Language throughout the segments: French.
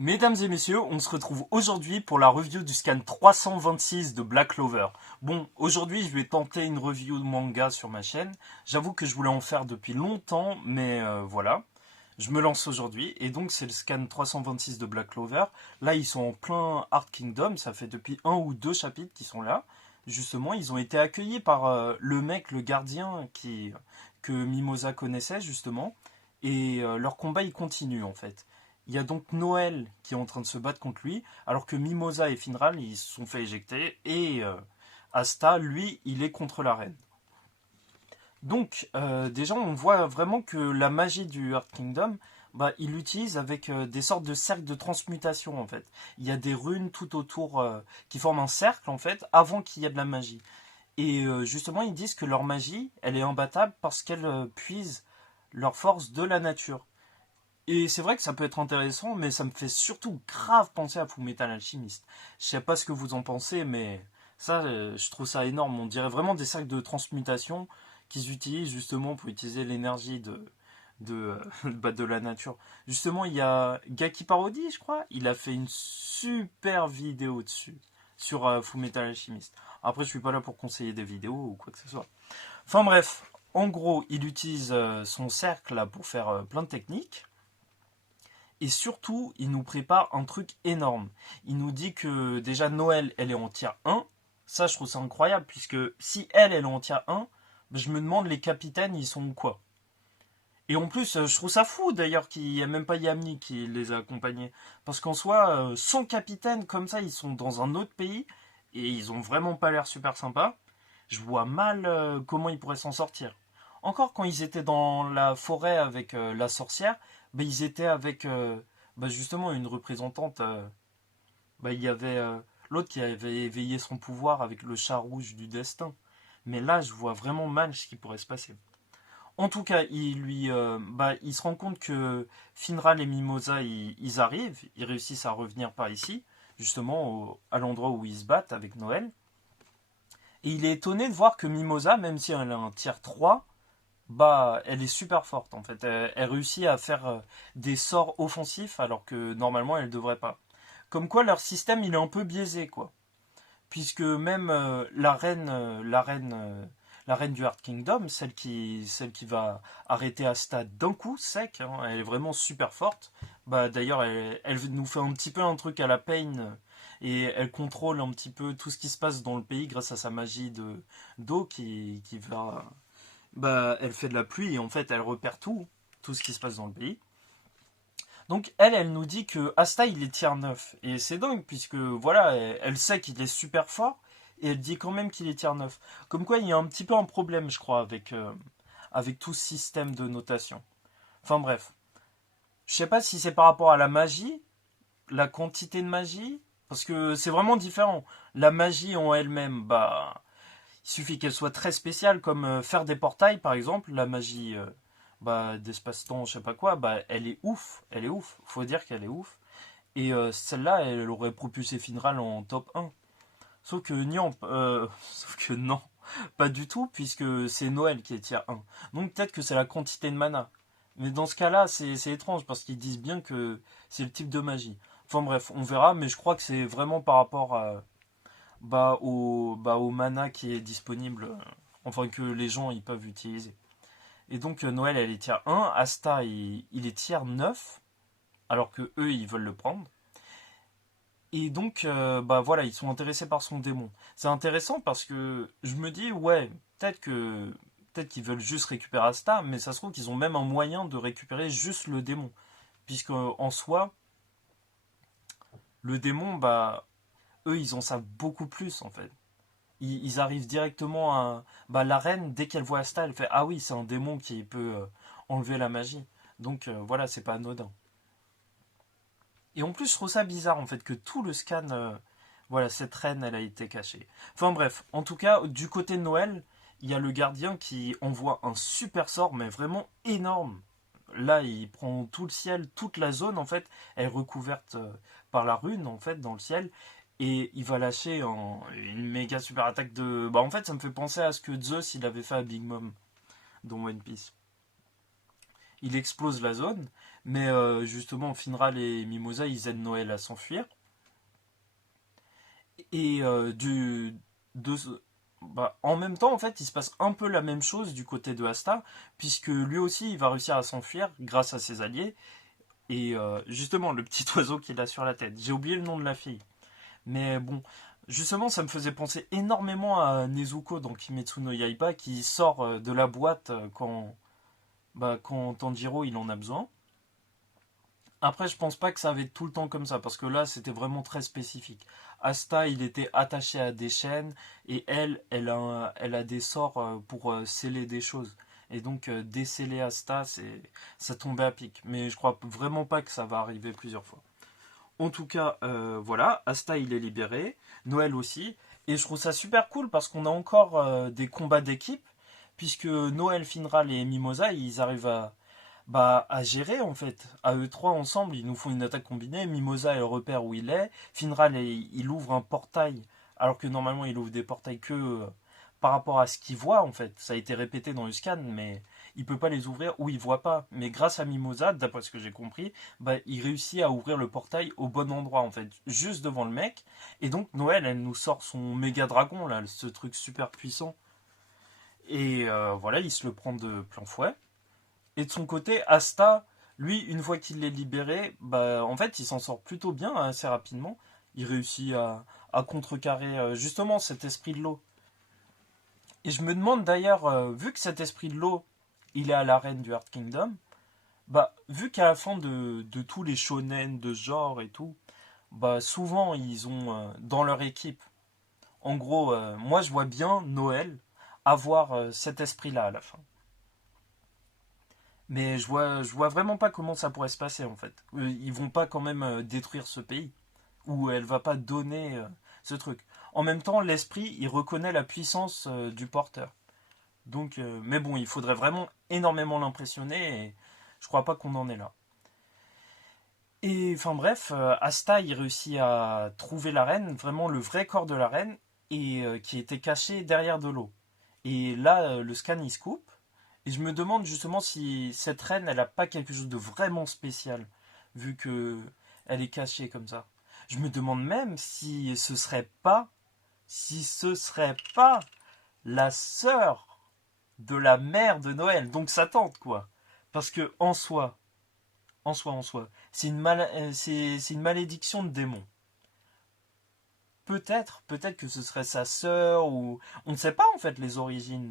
Mesdames et messieurs, on se retrouve aujourd'hui pour la review du scan 326 de Black Clover. Bon, aujourd'hui je vais tenter une review de manga sur ma chaîne. J'avoue que je voulais en faire depuis longtemps, mais voilà. Je me lance aujourd'hui, et donc c'est le scan 326 de Black Clover. Là, ils sont en plein Art Kingdom, ça fait depuis un ou deux chapitres qu'ils sont là. Justement, ils ont été accueillis par le mec, le gardien que Mimosa connaissait justement, et leur combat il continue en fait. Il y a donc Noël qui est en train de se battre contre lui, alors que Mimosa et Finral ils se sont fait éjecter, et Asta, lui, il est contre la reine. Donc, déjà, on voit vraiment que la magie du Earth Kingdom, bah, il l'utilise avec des sortes de cercles de transmutation, en fait. Il y a des runes tout autour qui forment un cercle, en fait, avant qu'il y ait de la magie. Et justement, ils disent que leur magie, elle est imbattable parce qu'elle puise leur force de la nature. Et c'est vrai que ça peut être intéressant, mais ça me fait surtout grave penser à Fullmetal Alchemist. Je sais pas ce que vous en pensez, mais ça, je trouve ça énorme. On dirait vraiment des cercles de transmutation qu'ils utilisent justement pour utiliser l'énergie de la nature. Justement, il y a Gaki Parody, je crois, il a fait une super vidéo dessus, sur Fullmetal Alchemist. Après, je suis pas là pour conseiller des vidéos ou quoi que ce soit. Enfin bref, en gros, il utilise son cercle là, pour faire plein de techniques. Et surtout, il nous prépare un truc énorme. Il nous dit que déjà Noël, elle est en tier 1. Ça, je trouve ça incroyable, puisque si elle, elle est en tier 1, ben, je me demande les capitaines, ils sont quoi. Et en plus, je trouve ça fou d'ailleurs qu'il n'y a même pas Yamni qui les a accompagnés. Parce qu'en soi, sans capitaine, comme ça, ils sont dans un autre pays, et ils ont vraiment pas l'air super sympas. Je vois mal comment ils pourraient s'en sortir. Encore quand ils étaient dans la forêt avec la sorcière, bah, ils étaient avec bah, justement une représentante. Bah, il y avait l'autre qui avait éveillé son pouvoir avec le chat rouge du destin. Mais là, je vois vraiment mal ce qui pourrait se passer. En tout cas, bah, il se rend compte que Finral et Mimosa, ils arrivent, ils réussissent à revenir par ici, justement à l'endroit où ils se battent avec Noël. Et il est étonné de voir que Mimosa, même si elle a un tier 3, bah, elle est super forte en fait. Elle réussit à faire des sorts offensifs alors que normalement elle devrait pas. Comme quoi leur système il est un peu biaisé quoi. Puisque même la reine du Heart Kingdom, celle qui va arrêter Asta d'un coup sec, hein, elle est vraiment super forte. Bah d'ailleurs elle nous fait un petit peu un truc à la Pain et elle contrôle un petit peu tout ce qui se passe dans le pays grâce à sa magie de d'eau qui va bah, elle fait de la pluie et en fait elle repère tout ce qui se passe dans le pays. Donc elle nous dit que Asta il est tier 9. Et c'est dingue puisque voilà, elle sait qu'il est super fort et elle dit quand même qu'il est tier 9. Comme quoi il y a un petit peu un problème je crois avec tout ce système de notation. Enfin bref, je sais pas si c'est par rapport à la magie, la quantité de magie, parce que c'est vraiment différent. La magie en elle-même, bah il suffit qu'elle soit très spéciale, comme faire des portails par exemple, la magie bah, d'espace-temps, je sais pas quoi, bah elle est ouf, elle est ouf, faut dire qu'elle est ouf. Et celle-là, elle aurait propulsé Finral en top 1. Sauf que non, pas du tout, puisque c'est Noël qui est tier 1. Donc peut-être que c'est la quantité de mana. Mais dans ce cas-là, c'est étrange, parce qu'ils disent bien que c'est le type de magie. Enfin bref, on verra, mais je crois que c'est vraiment par rapport bah, au mana qui est disponible, enfin que les gens ils peuvent utiliser. Et donc Noël elle est tier 1, Asta il est tier 9, alors que eux ils veulent le prendre. Et donc bah voilà, ils sont intéressés par son démon. C'est intéressant parce que je me dis ouais, peut-être qu'ils veulent juste récupérer Asta, mais ça se trouve qu'ils ont même un moyen de récupérer juste le démon. Puisque en soi, le démon, bah eux ils en savent beaucoup plus en fait. Ils arrivent directement à. Bah, la reine, dès qu'elle voit Asta, elle fait ah oui, c'est un démon qui peut enlever la magie. Donc voilà, c'est pas anodin. Et en plus, je trouve ça bizarre en fait que tout le scan, voilà, cette reine, elle a été cachée. Enfin bref, en tout cas, du côté de Noël, il y a le gardien qui envoie un super sort, mais vraiment énorme. Là, il prend tout le ciel, toute la zone en fait, elle est recouverte par la rune en fait dans le ciel. Et il va lâcher une méga super attaque de. Bah en fait, ça me fait penser à ce que Zeus il avait fait à Big Mom dans One Piece. il explose la zone. Mais justement, Finral et Mimosa, ils aident Noël à s'enfuir. Et de, en même temps, en fait, il se passe un peu la même chose du côté de Asta, puisque lui aussi, il va réussir à s'enfuir grâce à ses alliés. Et justement, le petit oiseau qu'il a sur la tête. J'ai oublié le nom de la fille. Mais bon, justement, ça me faisait penser énormément à Nezuko dans Kimetsu no Yaiba, qui sort de la boîte quand Tanjiro il en a besoin. Après, je pense pas que ça va être tout le temps comme ça, parce que là, c'était vraiment très spécifique. Asta, il était attaché à des chaînes, et elle a des sorts pour sceller des choses. Et donc, déceler Asta, ça tombait à pic. Mais je crois vraiment pas que ça va arriver plusieurs fois. En tout cas, voilà, Asta, il est libéré, Noël aussi, et je trouve ça super cool parce qu'on a encore des combats d'équipe, puisque Noël, Finral et Mimosa, ils arrivent à gérer en fait. À eux trois ensemble, ils nous font une attaque combinée. Mimosa, elle repère où il est. Finral, il ouvre un portail, alors que normalement, il ouvre des portails que par rapport à ce qu'il voit en fait. Ça a été répété dans le scan, mais il peut pas les ouvrir où il voit pas. Mais grâce à Mimosa, d'après ce que j'ai compris, il réussit à ouvrir le portail au bon endroit en fait, juste devant le mec. Et donc Noël, elle nous sort son méga dragon là, ce truc super puissant. Et voilà, il se le prend de plein fouet. Et de son côté, Asta, lui, une fois qu'il est libéré, en fait, il s'en sort plutôt bien assez rapidement. Il réussit à contrecarrer justement cet esprit de l'eau. Et je me demande d'ailleurs, vu que cet esprit de l'eau, il est à l'arène du Heart Kingdom, vu qu'à la fin de tous les shonen de ce genre et tout, souvent ils ont dans leur équipe, en gros, moi je vois bien Noël avoir cet esprit-là à la fin. Mais je vois vraiment pas comment ça pourrait se passer en fait. Ils vont pas quand même détruire ce pays. Ou elle va pas donner ce truc. En même temps, l'esprit, il reconnaît la puissance du porteur. Donc, mais bon, il faudrait vraiment énormément l'impressionner et je crois pas qu'on en est là. Et enfin bref, Asta, il réussit à trouver la reine, vraiment le vrai corps de la reine, et qui était caché derrière de l'eau. Et là, le scan, il se coupe. Et je me demande justement si cette reine, elle a pas quelque chose de vraiment spécial, vu que elle est cachée comme ça. Je me demande même si ce serait pas la sœur de la mère de Noël, donc sa tante, quoi. Parce que en soi, c'est une malédiction de démon. Peut-être que ce serait sa sœur, ou on ne sait pas en fait les origines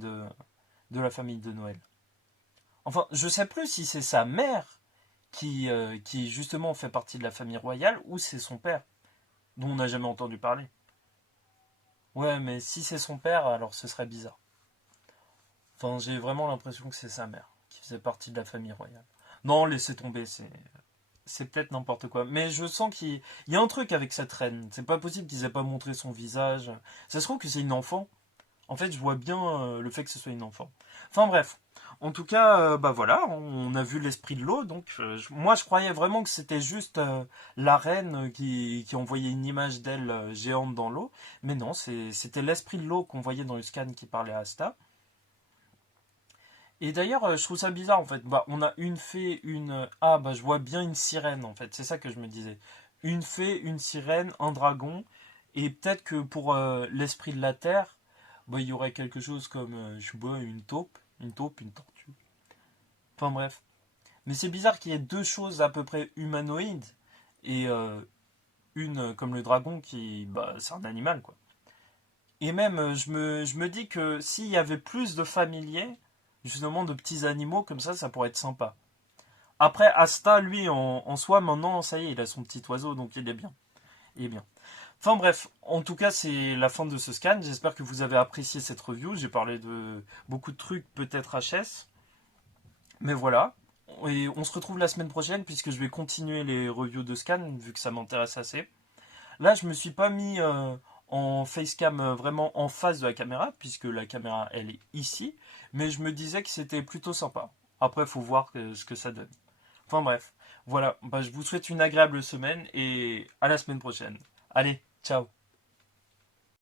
de la famille de Noël. Enfin, je sais plus si c'est sa mère qui justement fait partie de la famille royale ou c'est son père, dont on n'a jamais entendu parler. Ouais, mais si c'est son père, alors ce serait bizarre. Enfin, j'ai vraiment l'impression que c'est sa mère qui faisait partie de la famille royale. Non, laissez tomber, c'est peut-être n'importe quoi. Mais je sens qu'il y a un truc avec cette reine. C'est pas possible qu'ils aient pas montré son visage. Ça se trouve que c'est une enfant. En fait, je vois bien le fait que ce soit une enfant. Enfin bref. En tout cas, voilà, on a vu l'esprit de l'eau. Donc, moi, je croyais vraiment que c'était juste la reine qui envoyait une image d'elle géante dans l'eau. Mais non, c'était l'esprit de l'eau qu'on voyait dans le scan qui parlait à Asta. Et d'ailleurs, je trouve ça bizarre en fait. On a une fée, je vois bien une sirène en fait. C'est ça que je me disais. Une fée, une sirène, un dragon. Et peut-être que pour l'esprit de la terre, il y aurait quelque chose comme, je sais pas, une taupe, une tortue. Enfin bref. Mais c'est bizarre qu'il y ait deux choses à peu près humanoïdes et une comme le dragon c'est un animal quoi. Et même, je me dis que s'il y avait plus de familiers, justement de petits animaux comme ça pourrait être sympa. Après, Asta, lui, en soi, maintenant, ça y est, il a son petit oiseau, donc il est bien. Il est bien. Enfin bref, en tout cas, c'est la fin de ce scan. J'espère que vous avez apprécié cette review. J'ai parlé de beaucoup de trucs, peut-être HS. Mais voilà. Et on se retrouve la semaine prochaine, puisque je vais continuer les reviews de scan, vu que ça m'intéresse assez. Là, je me suis pas mis en facecam vraiment en face de la caméra, puisque la caméra, elle est ici. Mais je me disais que c'était plutôt sympa. Après, il faut voir ce que ça donne. Enfin bref, voilà. Je vous souhaite une agréable semaine et à la semaine prochaine. Allez, ciao.